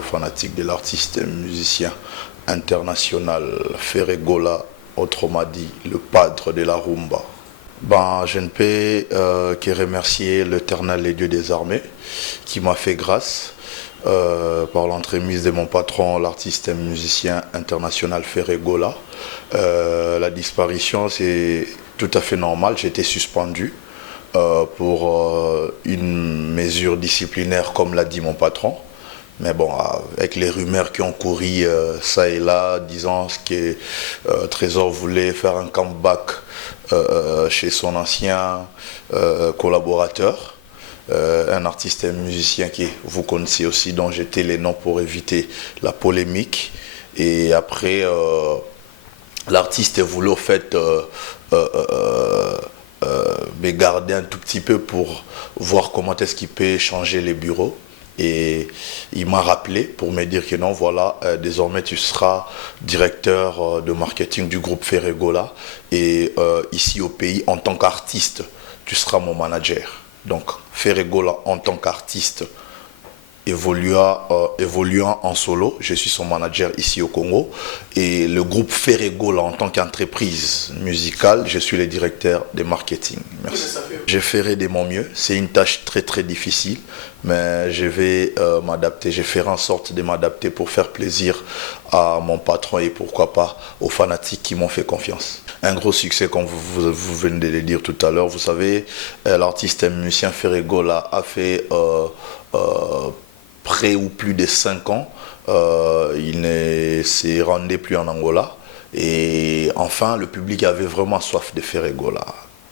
fanatique de l'artiste et musicien international Ferregola, autrement dit le padre de la rumba. Je ne peux que remercier l'Éternel et Dieu des armées qui m'a fait grâce par l'entremise de mon patron, l'artiste et musicien international Ferregola. La disparition, c'est tout à fait normal. J'ai été suspendu pour une mesure disciplinaire, comme l'a dit mon patron. Mais bon, avec les rumeurs qui ont couru ça et là, disant que Trésor voulait faire un comeback chez son ancien collaborateur, un artiste et musicien que vous connaissez aussi, dont j'étais les noms pour éviter la polémique. Et après, l'artiste voulait au fait me garder un tout petit peu pour voir comment est-ce qu'il peut changer les bureaux. Et il m'a rappelé pour me dire que non, voilà, désormais tu seras directeur de marketing du groupe Ferregola. Et ici au pays, en tant qu'artiste, tu seras mon manager. Donc Ferregola en tant qu'artiste, évoluant en solo, je suis son manager ici au Congo. Et le groupe Ferregola en tant qu'entreprise musicale, je suis le directeur de marketing. Merci. Je ferai de mon mieux. C'est une tâche très très difficile, mais je vais m'adapter. Je ferai en sorte de m'adapter pour faire plaisir à mon patron et pourquoi pas aux fanatiques qui m'ont fait confiance. Un gros succès, comme vous venez de le dire tout à l'heure. Vous savez, l'artiste et musicien Ferregola a fait près ou plus de 5 ans, il ne se rendait plus en Angola. Et enfin, le public avait vraiment soif de Ferregola,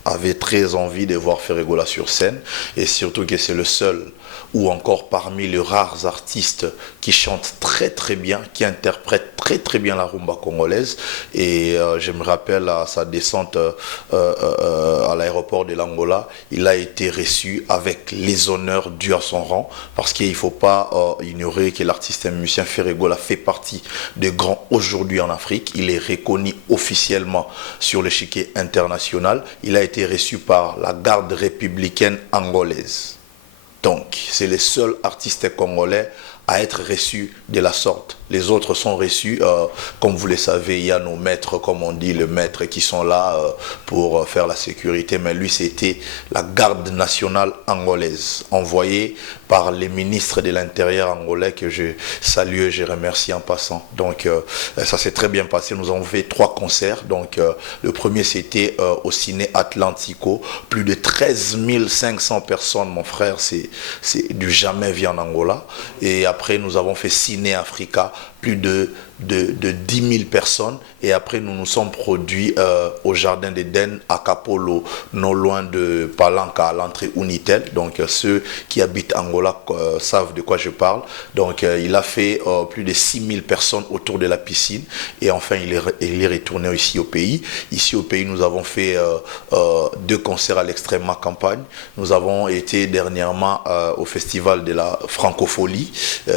avait très envie de voir Ferregola sur scène. Et surtout que c'est le seul, ou encore parmi les rares artistes qui chantent très très bien, qui interprètent très très bien la rumba congolaise. Et je me rappelle à sa descente à l'aéroport de l'Angola, il a été reçu avec les honneurs dus à son rang, parce qu'il ne faut pas ignorer que l'artiste et musicien Ferregola fait partie des grands aujourd'hui en Afrique. Il est reconnu officiellement sur l'échiquier international. Il a été reçu par la garde républicaine angolaise. Donc, c'est le seul artiste congolais à être reçu de la sorte. Les autres sont reçus, comme vous le savez, il y a nos maîtres, comme on dit, les maîtres qui sont là pour faire la sécurité. Mais lui, c'était la garde nationale angolaise, envoyée par les ministres de l'Intérieur angolais que je salue et je remercie en passant. Donc, ça s'est très bien passé. Nous avons fait 3 concerts. Donc, le premier, c'était au Ciné Atlantico. Plus de 13 500 personnes, mon frère, c'est du jamais vu en Angola. Et après, nous avons fait Ciné Africa, plus de 10 000 personnes. Et après, nous nous sommes produits au Jardin d'Éden, à Kapolo, non loin de Palanca, à l'entrée Unitel. Donc, ceux qui habitent Angola savent de quoi je parle. Donc, il a fait plus de 6 000 personnes autour de la piscine. Et enfin, il est retourné ici au pays. Ici au pays, nous avons fait 2 concerts à l'Extrême Campagne. Nous avons été dernièrement au festival de la Francophonie.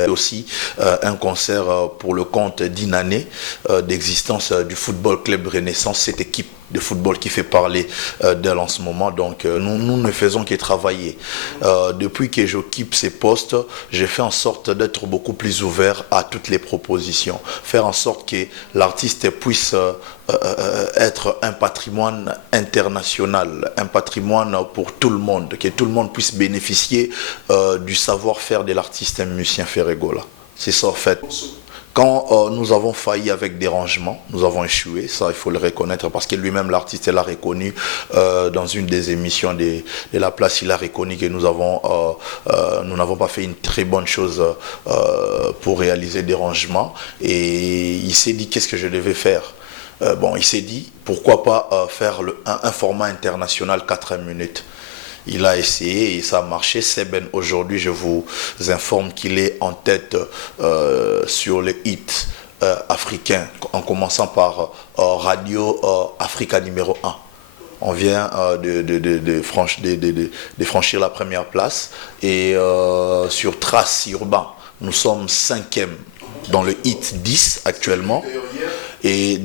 Aussi, un concert pour le compte d'une année d'existence du Football Club Renaissance, cette équipe de football qui fait parler d'elle en ce moment. Donc nous ne faisons que travailler. Depuis que j'occupe ces postes, j'ai fait en sorte d'être beaucoup plus ouvert à toutes les propositions. Faire en sorte que l'artiste puisse être un patrimoine international, un patrimoine pour tout le monde, que tout le monde puisse bénéficier du savoir-faire de l'artiste et musicien Ferregola. C'est ça en fait. Quand nous avons failli avec des rangements, nous avons échoué, ça il faut le reconnaître, parce que lui-même l'artiste l'a reconnu dans une des émissions de La Place, il a reconnu que nous n'avons pas fait une très bonne chose pour réaliser des rangements, et il s'est dit qu'est-ce que je devais faire. Il s'est dit pourquoi pas faire un format international 4 minutes. Il a essayé et ça a marché. Seben, aujourd'hui, je vous informe qu'il est en tête sur les hits africains, en commençant par Radio Africa numéro 1. On vient de franchir la première place. Et sur Trace Urbain, nous sommes 5e dans le hit 10 actuellement. Et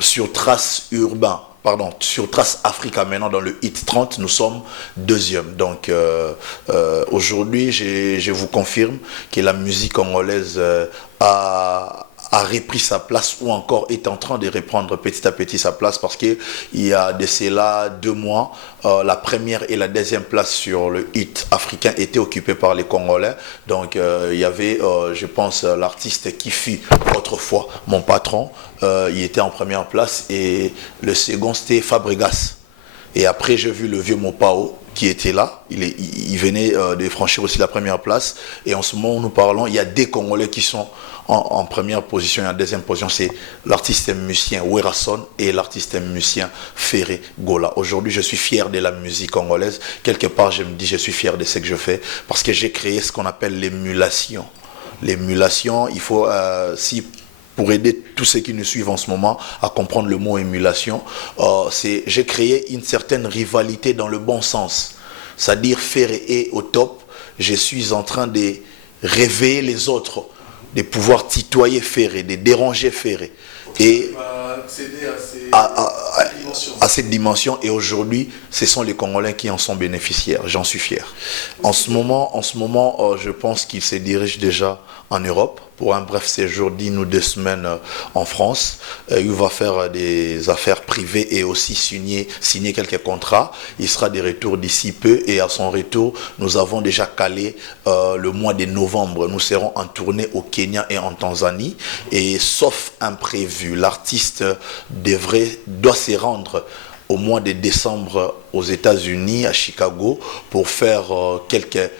sur Trace Urbain, pardon, sur Trace Africa maintenant dans le hit 30, nous sommes deuxième. Donc aujourd'hui, je vous confirme que la musique congolaise a repris sa place ou encore est en train de reprendre petit à petit sa place parce qu'il y a de cela 2 mois, la première et la deuxième place sur le hit africain étaient occupées par les Congolais. Donc il y avait, je pense, l'artiste qui fut autrefois mon patron, il était en première place et le second c'était Fabregas. Et après j'ai vu le vieux Mopao qui était là, il venait de franchir aussi la première place et en ce moment où nous parlons, il y a des Congolais qui sont en première position et en deuxième position, c'est l'artiste musicien Werason et l'artiste musicien Ferré Gola. Aujourd'hui, je suis fier de la musique congolaise. Quelque part, je me dis, je suis fier de ce que je fais parce que j'ai créé ce qu'on appelle l'émulation. L'émulation, il faut, pour aider tous ceux qui nous suivent en ce moment à comprendre le mot émulation, j'ai créé une certaine rivalité dans le bon sens. C'est-à-dire, Ferré est au top, je suis en train de réveiller les autres, de pouvoir tutoyer Ferré, de déranger Ferré. Et accéder à cette dimension. Et aujourd'hui, ce sont les Congolais qui en sont bénéficiaires. J'en suis fier. En ce moment, je pense qu'il se dirige déjà en Europe pour un bref séjour d'1 ou 2 semaines en France. Il va faire des affaires privées et aussi signer quelques contrats. Il sera de retour d'ici peu et à son retour, nous avons déjà calé le mois de novembre. Nous serons en tournée au Kenya et en Tanzanie. Et sauf imprévu, l'artiste doit se rendre au mois de décembre aux États-Unis, à Chicago, pour faire quelques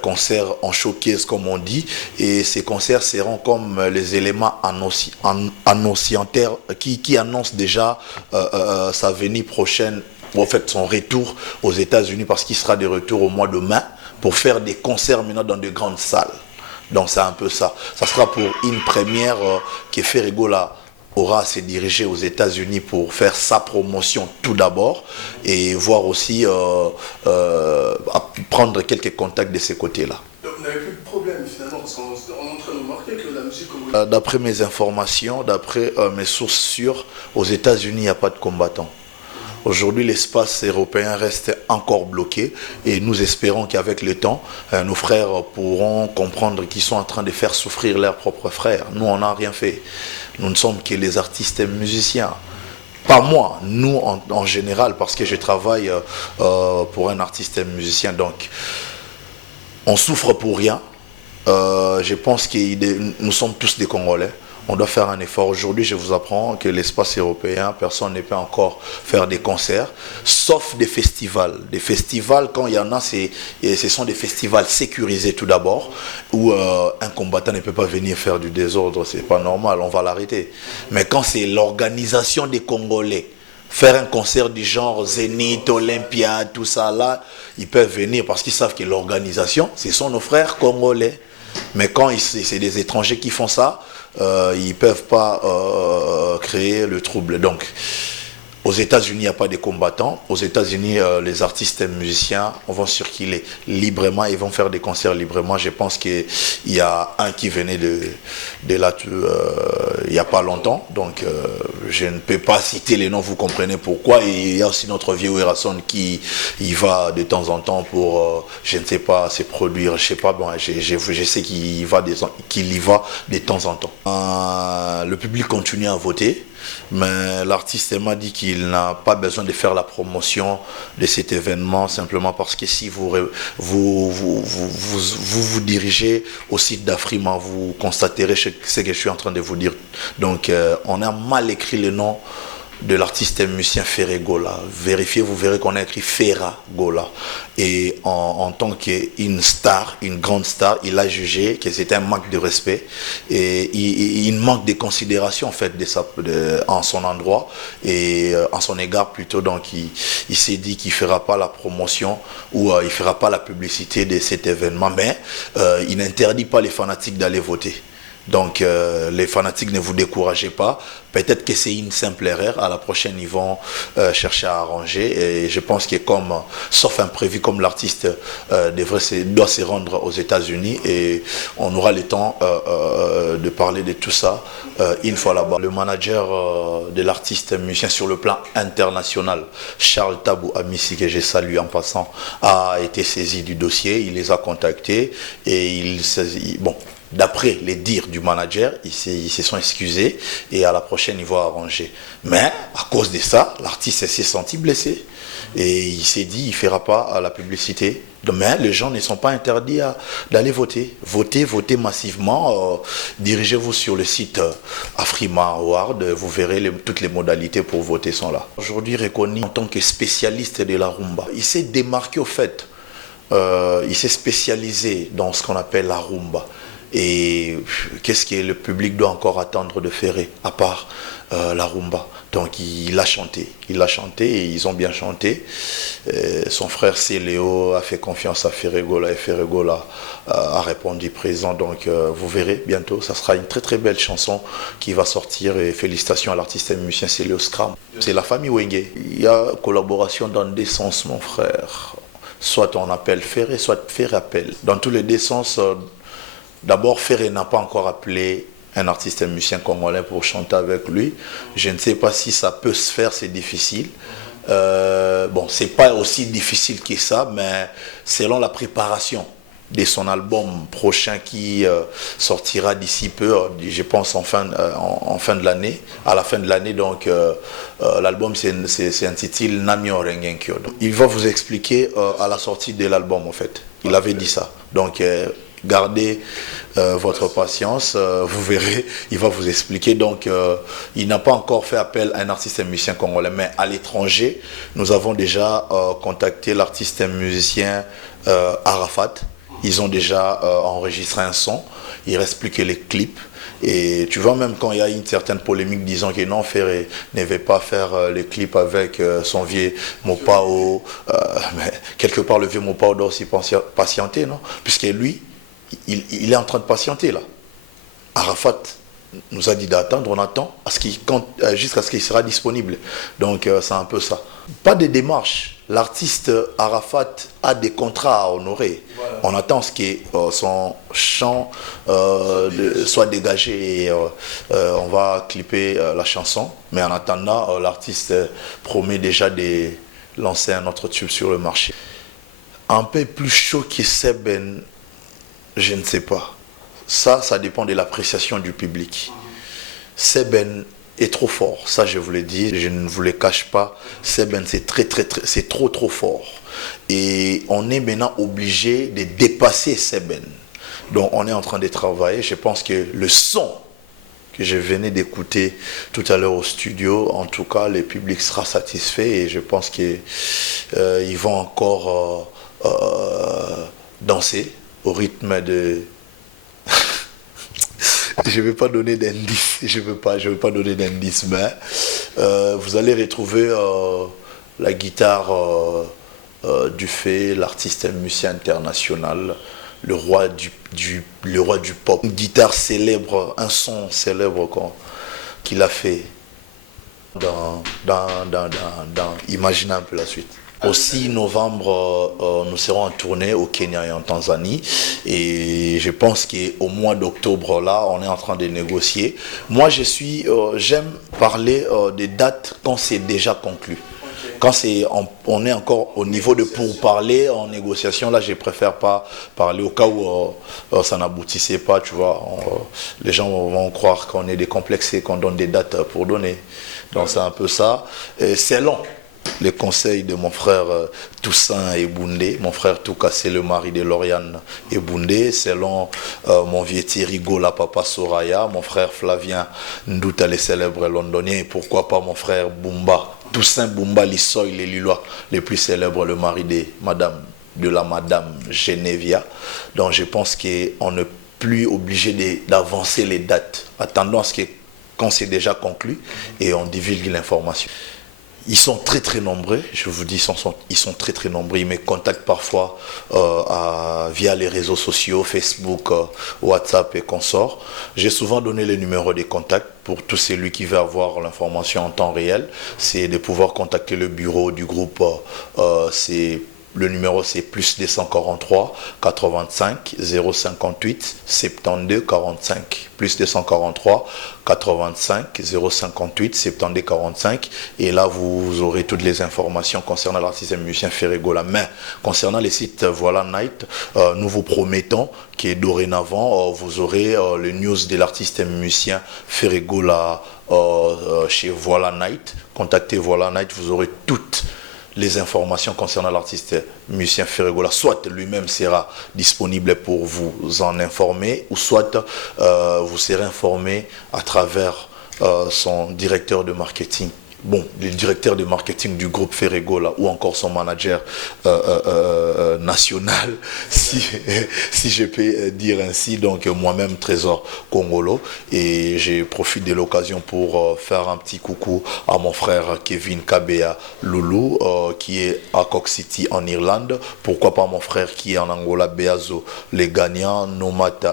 concerts en showcase, comme on dit. Et ces concerts seront comme les éléments annonciataires qui annoncent déjà sa venue prochaine, en fait son retour aux États-Unis, parce qu'il sera de retour au mois de mai pour faire des concerts maintenant dans de grandes salles. Donc c'est un peu ça. Ça sera pour une première que Ferré Gola aura à se diriger aux États-Unis pour faire sa promotion tout d'abord et voir aussi prendre quelques contacts de ces côtés-là. Donc vous n'avez plus de problème finalement, parce qu'on est en train de remarquer que la musique congolaise... D'après mes informations, d'après mes sources sûres, aux États-Unis, il n'y a pas de combattants. Aujourd'hui, l'espace européen reste encore bloqué et nous espérons qu'avec le temps, nos frères pourront comprendre qu'ils sont en train de faire souffrir leurs propres frères. Nous, on n'a rien fait. Nous ne sommes que les artistes et musiciens. Pas moi, nous en général, parce que je travaille pour un artiste et musicien. Donc, on souffre pour rien. Je pense que nous sommes tous des Congolais. On doit faire un effort. Aujourd'hui, je vous apprends que l'espace européen, personne ne peut encore faire des concerts, sauf des festivals. Des festivals, quand il y en a, ce sont des festivals sécurisés tout d'abord, où un combattant ne peut pas venir faire du désordre. C'est pas normal, on va l'arrêter. Mais quand c'est l'organisation des Congolais, faire un concert du genre Zénith, Olympia, tout ça là, ils peuvent venir parce qu'ils savent que l'organisation, ce sont nos frères congolais. Mais quand c'est des étrangers qui font ça, ils ne peuvent pas créer le trouble. Donc, aux États-Unis, il n'y a pas de combattants. Aux États-Unis, les artistes et musiciens vont circuler librement et vont faire des concerts librement. Je pense qu'il y a un qui venait de là il n'y a pas longtemps. Donc, je ne peux pas citer les noms, vous comprenez pourquoi. Et il y a aussi notre vieux Werason qui y va de temps en temps pour, je ne sais pas, se produire. Je ne sais pas, bon, je sais qu'il y va de temps en temps. Le public continue à voter. Mais l'artiste m'a dit qu'il n'a pas besoin de faire la promotion de cet événement simplement parce que si vous dirigez au site d'Afrima, vous constaterez ce que je suis en train de vous dire. Donc on a mal écrit le nom de l'artiste musicien Ferré Gola. Vérifiez, vous verrez qu'on a écrit Ferra Gola. Et en tant qu'une star, une grande star, il a jugé que c'était un manque de respect et il manque de considération en fait en son endroit et en son égard plutôt. Donc il s'est dit qu'il ne fera pas la promotion ou il ne fera pas la publicité de cet événement, mais il n'interdit pas les fanatiques d'aller voter. Donc les fanatiques, ne vous découragez pas. Peut-être que c'est une simple erreur. À la prochaine, ils vont chercher à arranger. Et je pense que sauf imprévu, comme l'artiste doit se rendre aux États-Unis, et on aura le temps de parler de tout ça une fois là-bas. Le manager de l'artiste musicien sur le plan international, Charles Tabou Amissi, que j'ai salué en passant, a été saisi du dossier. Il les a contactés et d'après les dires du manager, ils se sont excusés et à la prochaine, ils vont arranger. Mais à cause de ça, l'artiste s'est senti blessé. Et il s'est dit, il ne fera pas la publicité. Mais les gens ne sont pas interdits d'aller voter. Votez massivement. Dirigez-vous sur le site Afrima Award. Vous verrez toutes les modalités pour voter sont là. Aujourd'hui reconnu en tant que spécialiste de la rumba. Il s'est démarqué au fait. Il s'est spécialisé dans ce qu'on appelle la rumba. Et qu'est-ce que le public doit encore attendre de Ferré, à part la rumba. Donc il a chanté et ils ont bien chanté. Son frère Céléo a fait confiance à Ferregola et Ferregola a répondu présent. Donc vous verrez bientôt, ça sera une très très belle chanson qui va sortir. Et félicitations à l'artiste et musicien Céléo Scram. C'est la famille Wenge. Il y a collaboration dans deux sens, mon frère. Soit on appelle Ferré, soit Ferré appelle. Dans tous les deux sens, d'abord Ferré n'a pas encore appelé un artiste et musicien congolais pour chanter avec lui. Je ne sais pas si ça peut se faire, c'est difficile. Bon, c'est pas aussi difficile que ça, mais selon la préparation de son album prochain qui sortira d'ici peu, je pense en fin de l'année, à la fin de l'année. Donc l'album c'est intitulé Namio Rengenkyo. Il va vous expliquer à la sortie de l'album en fait. Il avait dit ça. Donc gardez votre patience, vous verrez, il va vous expliquer. Donc il n'a pas encore fait appel à un artiste et musicien congolais, mais à l'étranger, nous avons déjà contacté l'artiste et musicien Arafat. Ils ont déjà enregistré un son, il reste plus que les clips. Et tu vois, même quand il y a une certaine polémique disant que non, Ferré ne veut pas faire les clips avec son vieux Mopao, mais quelque part le vieux Mopao doit aussi patienter, non? Puisque lui, il est en train de patienter là. Arafat nous a dit d'attendre, on attend jusqu'à ce qu'il sera disponible. Donc c'est un peu ça. Pas de démarche. L'artiste Arafat a des contrats à honorer. Voilà. On attend ce que son chant soit dégagé et on va clipper la chanson. Mais en attendant, l'artiste promet déjà de lancer un autre tube sur le marché. Un peu plus chaud que Seben, je ne sais pas. Ça dépend de l'appréciation du public. Seben est trop fort, ça je vous l'ai dit, je ne vous le cache pas. Seben c'est c'est trop fort. Et on est maintenant obligé de dépasser Seben. Donc on est en train de travailler. Je pense que le son que je venais d'écouter tout à l'heure au studio, en tout cas le public sera satisfait et je pense qu'ils vont encore danser au rythme de... Je ne vais pas donner d'indice, je veux pas donner d'indice, mais vous allez retrouver la guitare du fait, l'artiste et musicien international, le roi du pop. Une guitare célèbre, un son célèbre qu'il a fait imaginez un peu la suite. Au 6 novembre, nous serons en tournée au Kenya et en Tanzanie. Et je pense qu'au mois d'octobre, là, on est en train de négocier. Moi, j'aime parler des dates quand c'est déjà conclu. Quand on est encore au niveau de pourparler en négociation, là, je préfère pas parler au cas où ça n'aboutissait pas, tu vois. Les gens vont croire qu'on est décomplexés, qu'on donne des dates pour donner. Donc, c'est un peu ça. C'est long. Les conseils de mon frère Toussaint Ebundé, mon frère Touka, c'est le mari de Lauriane Ebundé, selon mon vieux Thierry Gola, papa Soraya, mon frère Flavien Ndouta, les célèbres londoniens, et pourquoi pas mon frère Bumba, Toussaint Bumba Lissoy, les Lillois, les plus célèbres, le mari de la madame Genevia. Donc je pense qu'on n'est plus obligé d'avancer les dates. Attendons à ce que quand c'est déjà conclu et on divulgue l'information. Ils sont très nombreux, je vous dis, ils sont très nombreux. Ils me contactent parfois via les réseaux sociaux, Facebook, WhatsApp et consorts. J'ai souvent donné les numéros des contacts pour tout celui qui veut avoir l'information en temps réel. C'est de pouvoir contacter le bureau du groupe. Le numéro c'est plus 243 85 058 72 45. Plus 243 85 058 72 45. Et là vous aurez toutes les informations concernant l'artiste et musicien Ferregola. Mais concernant les sites Voilà Night, nous vous promettons que dorénavant vous aurez le news de l'artiste et musicien Ferregola chez Voilà Night. Contactez Voilà Night, vous aurez toutes les informations concernant l'artiste musicien Ferregola. Soit lui-même sera disponible pour vous en informer, ou soit vous serez informé à travers son directeur de marketing. Bon, le directeur de marketing du groupe Ferregola ou encore son manager national, si je peux dire ainsi, donc moi-même Trésor Congolo. Et je profite de l'occasion pour faire un petit coucou à mon frère Kevin Kabea Loulou qui est à Cork City en Irlande. Pourquoi pas mon frère qui est en Angola, Beazo, les gagnants,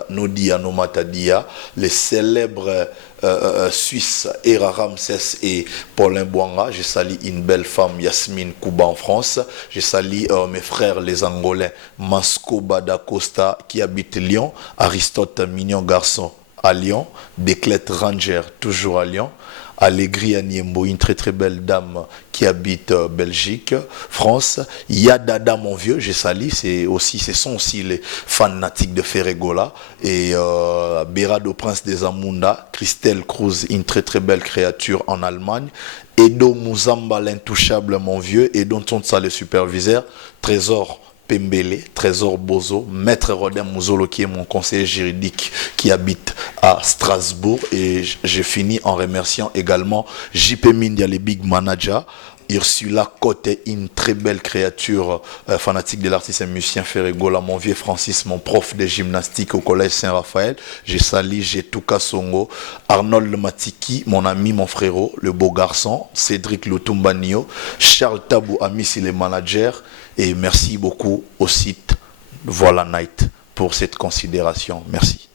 Nodia Nomata Dia, les célèbres Suisse, Era Ramsès et Paulin Bouanga. Je salue une belle femme, Yasmine Kouba en France. Je salue mes frères les Angolais, Masco Bada Costa qui habite Lyon, Aristote Mignon Garçon à Lyon, Desclette Ranger toujours à Lyon, Allégri Aniembo, une très belle dame qui habite Belgique, France. Yadada mon vieux, je salue, ce sont aussi les fanatiques de Ferregola. Et Berado Prince des Amunda, Christelle Cruz, une très belle créature en Allemagne. Edo Mouzamba, l'intouchable mon vieux, et dont on le superviseur, Trésor Pembele, Trésor Bozo, Maître Rodin Mouzolo qui est mon conseiller juridique qui habite à Strasbourg. Et je finis en remerciant également JP Mindia, les big managers, Ursula Côté, une très belle créature fanatique de l'artiste et musicien Ferregola, mon vieux Francis, mon prof de gymnastique au collège Saint-Raphaël. J'ai Sali, j'ai Touka Songo, Arnold Matiki, mon ami, mon frérot, le beau garçon, Cédric Lutumbanio, Charles Tabou, Amissi les managers. Et merci beaucoup au site Voilà Night pour cette considération. Merci.